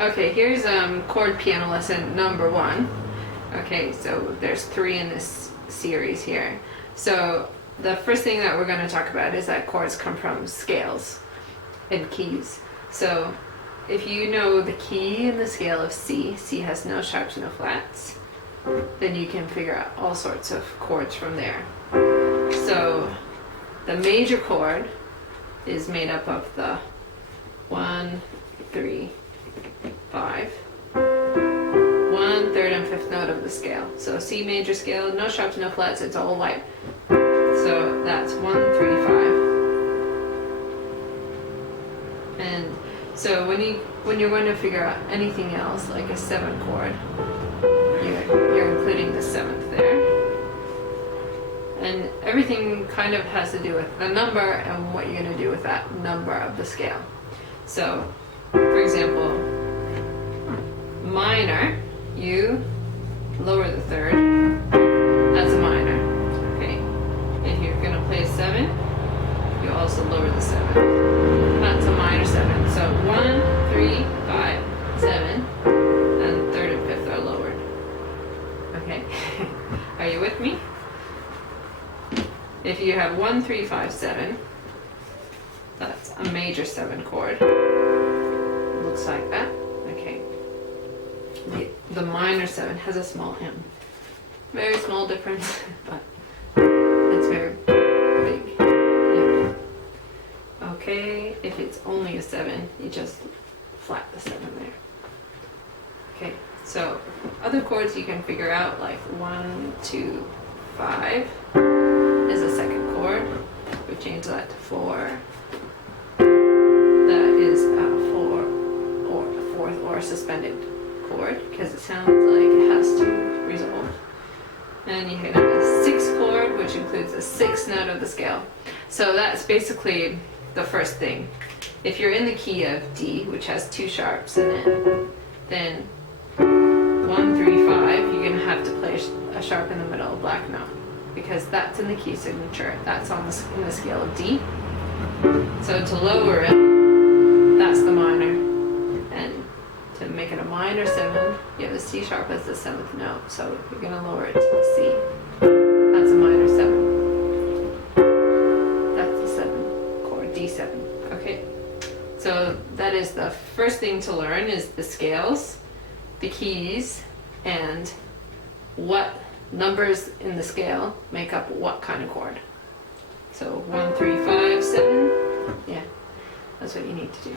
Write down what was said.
Okay, here's chord piano lesson number 1. Okay, so there's 3 in this series here. So the first thing that we're going to talk about is that chords come from scales and keys. So if you know the key in the scale of C, C has no sharps, no flats, then you can figure out all sorts of chords from there. So the major chord is made up of the 1, 3, 5, 1, 3rd, and 5th note of the scale. So C major scale, no sharps, no flats, it's all white. So that's 1, 3, 5. And so when you're going to figure out anything else, like a 7 chord, you're including the 7th there. And everything kind of has to do with the number and what you're going to do with that number of the scale. So, for example, minor, you lower the 3rd, that's a minor. Okay, if you're going to play a 7, you also lower the 7. That's a minor 7. So 1, 3, 5, 7, and 3rd and 5th are lowered. Okay, are you with me? If you have 1, 3, 5, 7, that's a major 7 chord. Looks like that. Okay. The minor 7 has a small M. Very small difference, but it's very big. Yeah. Okay, if it's only a 7, you just flat the 7 there. Okay, so other chords you can figure out, like 1, 2, 5 is a 2nd chord. We change that to 4. That is a 4th or a suspended chord because it sounds like it has to resolve. And you hit on a 6th chord, which includes the 6th note of the scale. So that's basically the first thing. If you're in the key of D, which has 2 sharps in it, then 1, 3, 5, you're going to have to play a sharp in the middle, a black note, because that's in the key signature. That's in the scale of D. So to lower it, that's the minor. And to make it a minor 7, you have the C sharp as the 7th note. So you're going to lower it to the C. That's a minor 7. That's the 7 chord, D7. Okay. So that is the first thing to learn, is the scales, the keys, and what numbers in the scale make up what kind of chord. So 1, 3, 5, 7, yeah, that's what you need to do.